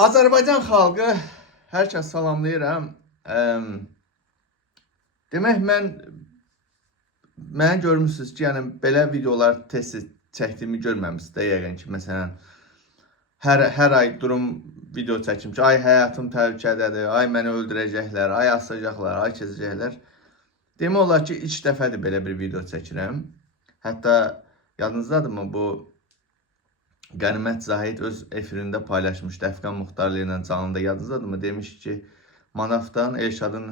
Azərbaycan xalqı, hər kəs salamlayıram. Demək, mənə görmüsünüz ki, yəni belə videolar tez-tez çəkdiyimi görməmisiniz də yəqin ki, məsələn, hər ay durum video çəkim ki, ay həyatım təhlükədədir, ay məni öldürəcəklər, ay asacaqlar, ay kesəcəklər. Demək olar ki, ilk dəfədir belə bir video çəkirəm. Hətta yadınızdadırmı, bu Qənimət Zahid öz efirində paylaşmışdı, Əfqan Muxtarlı ilə canlıda, yadınızdadırmı? Demiş ki, Manafdan Elşadın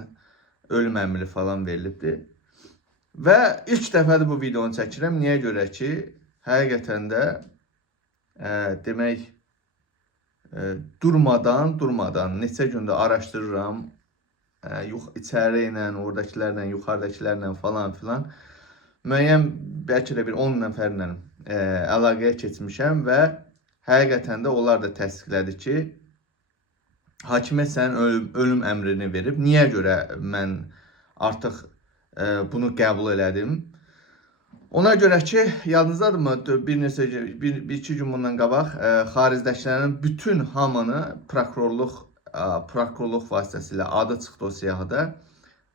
ölüm əmri falan verilibdir. Və ilk dəfədir bu videonu çəkirəm. Niyə görə ki, həqiqətən də demək, durmadan neçə gündə araşdırıram. İçəri ilə, oradakilərlə, yuxarıdakilərlə falan filan. Müəyyən, bəlkə də bir 10 nəfərlə əlaqəyə keçmişəm və həqiqətən də onlar da təsdiqlədi ki, hakimiyyət sənin ölüm əmrini verib. Niyə görə mən artıq bunu qəbul elədim? Ona görə ki, yadınızdadırmı, bir iki gün bundan qabaq xaricdəkilərin bütün hamını prokurorluq vasitəsilə adı çıxdı o siyahıda.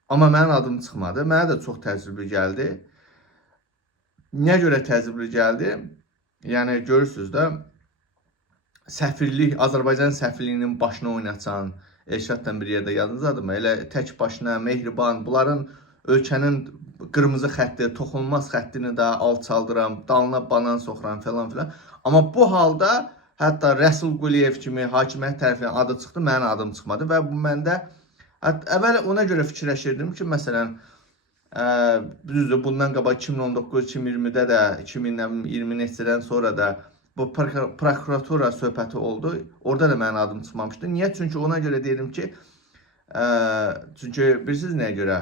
Amma mənim adım çıxmadı. Mənə də çox təəccüblü gəldi. Niyə görə təəccüblü gəldi? Yəni, görürsünüz də, səfirlik, Azərbaycan səfirliyinin başına oynatan Elşadla bir yerdə yadınızdadırmı? Elə tək başına, mehriban, bunların ölkənin qırmızı xətti, toxunulmaz xəttini də alçaldıram, dalına banan soxuram falan filan. Amma bu halda hətta Rəsul Quliyev kimi hakimiyyət tərəfindən adı çıxdı, mənim adım çıxmadı və bu məndə əvvəl ona görə fikirləşirdim ki, məsələn, düzdür, bundan qabaq 2019-2020-də də, 2020 neçədən sonra da bu prokuratura söhbəti oldu. Orada da mənim adım çıxmamışdı. Niyə? Çünki ona görə deyirəm ki, çünki bilirsiniz nəyə görə?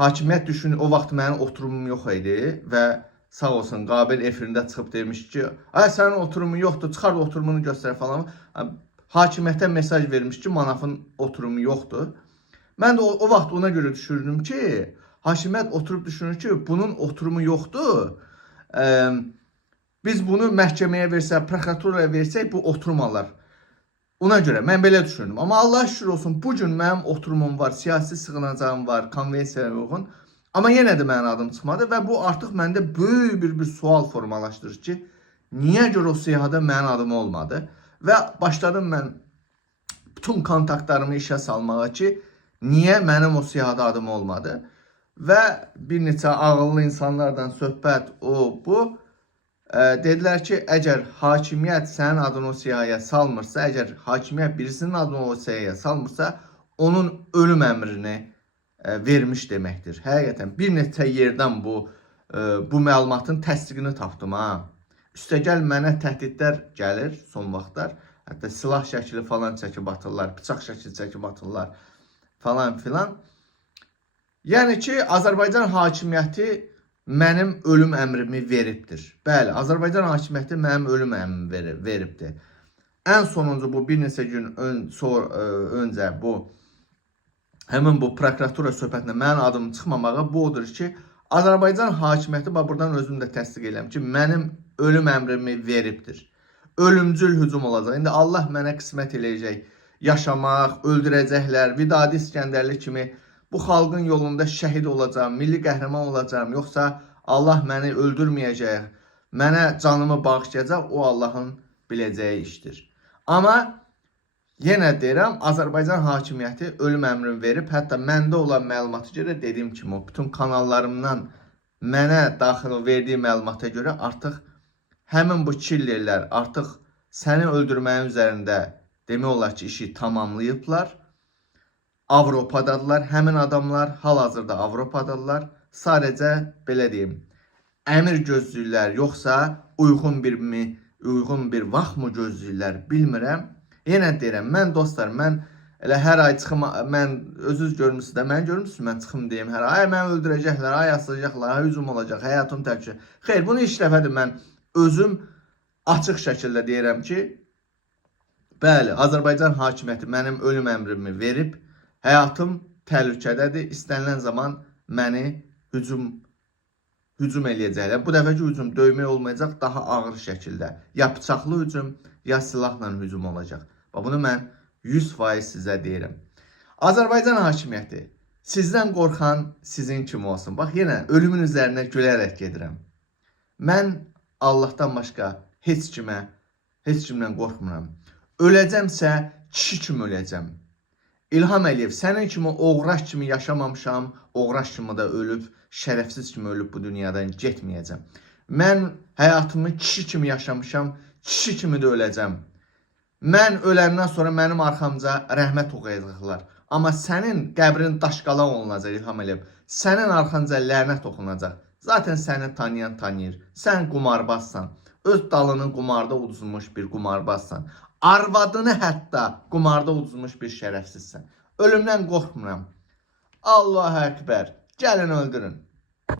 Hakimiyyət düşünür, o vaxt mənim oturumum yox idi və sağ olsun Qabil efirində çıxıb demiş ki, ay sənin oturumun yoxdur, çıxar oturumunu göstər falan. Hakimiyyətə mesaj vermiş ki, Manafın oturumu yoxdur. Mən də o vaxt ona görə düşünürdüm ki, hakimiyyət oturub düşünür ki, bunun oturumu yoxdur. Biz bunu məhkəməyə versək, prokuraturaya versək, bu oturum alar. Ona görə mən belə düşündüm. Amma Allah şükür olsun, bugün mənim oturumum var, siyasi sığınacağım var, konvensiyaya uyğun. Amma yenə də mənim adım çıxmadı və bu artıq məndə böyük bir sual formalaşdırır ki, niyə görə o siyahıda mənim adım olmadı? Və başladım mən bütün kontaktlarımı işə salmağa ki, niyə mənim o siyahıda adım olmadı? Və bir neçə ağıllı insanlardan söhbət bu. Dedilər ki, əgər hakimiyyət sənin adını o siyahıya salmırsa, əgər hakimiyyət birisinin adını o siyahıya salmırsa, onun ölüm əmrini vermiş deməkdir. Həqiqətən bir neçə yerdən bu məlumatın təsdiqini tapdım. Üstəgəl mənə təhdidlər gəlir son vaxtlar. Hətta silah şəkili falan çəkib atırlar, bıçaq şəkili çəkib atırlar falan filan. Yəni ki, Azərbaycan hakimiyyəti mənim ölüm əmrimi veribdir. Bəli, Azərbaycan hakimiyyəti mənim ölüm əmrimi veribdir. Ən sonuncu bu bir neçə gün öncə həmin bu prokuratura söhbətində mənim adım çıxmamağa bu odur ki, Azərbaycan hakimiyyəti buradan özüm də təsdiq edirəm ki, mənim ölüm əmrimi veribdir. Ölümcül hücum olacaq. İndi Allah mənə qismət eləyəcək yaşamaq, öldürəcəklər, Vidadi İskəndərli kimi bu xalqın yolunda şəhid olacağım, milli qəhrəman olacağım, yoxsa Allah məni öldürməyəcək, mənə canımı bağışlayacaq, o Allahın biləcəyi işdir. Amma yenə deyirəm, Azərbaycan hakimiyyəti ölüm əmrini verib, hətta məndə olan məlumatı görə dediyim kimi, o bütün kanallarımdan mənə daxil verdiyi məlumata görə artıq həmin bu killerlər artıq səni öldürməyin üzərində demək olar ki, işi tamamlayıblar. Avropadadırlar, həmin adamlar hal-hazırda Avropadadırlar. Sadəcə belə deyim, əmir gözləyirlər, yoxsa uyğun bir vaxt mı gözləyirlər, bilmirəm. Yenə deyirəm, mən dostlar, mən elə hər ay çıxım, mən özünüz görmüsünüz də, mən görmüsünüz, mən çıxım deyim hər ay, mən öldürəcəklər, ay asılacaqlar, ay hücum olacaq, həyatım təhlükə. Xeyr, bunu ilk dəfədir mən özüm açıq şəkildə deyirəm ki, bəli, Azərbaycan hakimiyyəti mənim ölüm əmrimi verib, həyatım təhlükədədir. İstənilən zaman məni hücum eləyəcəklər. Bu dəfəki hücum döymək olmayacaq, daha ağır şəkildə. Ya bıçaqlı hücum, ya silahla hücum olacaq. Bax, bunu mən 100% sizə deyirəm. Azərbaycan hakimiyyəti, sizdən qorxan sizin kimi olsun. Bax, yenə ölümün üzərinə gülərək gedirəm. Mən Allahdan başqa heç kimdən qorxmuram. Öləcəmsə kişi kimi öləcəm. İlham Əliyev, sənin kimi oğraş kimi yaşamamışam, oğraş kimi də ölüb, şərəfsiz kimi ölüb bu dünyadan getməyəcəm. Mən həyatımı kişi kimi yaşamışam, kişi kimi də öləcəm. Mən öləndən sonra mənim arxamca rəhmət oxuyacaqlar. Amma sənin qəbrin daşqalaq olunacaq İlham Əliyev. Sənin arxanca lənət oxunacaq. Zaten səni tanıyan tanıyır. Sən qumarbazsan. Öz dalını qumarda uduzmuş bir qumarbazsan. Arvadını hətta qumarda uduzmuş bir şərəfsizsən. Ölümdən qorxmuram. Allahu Əkbər. Gəlin öldürün.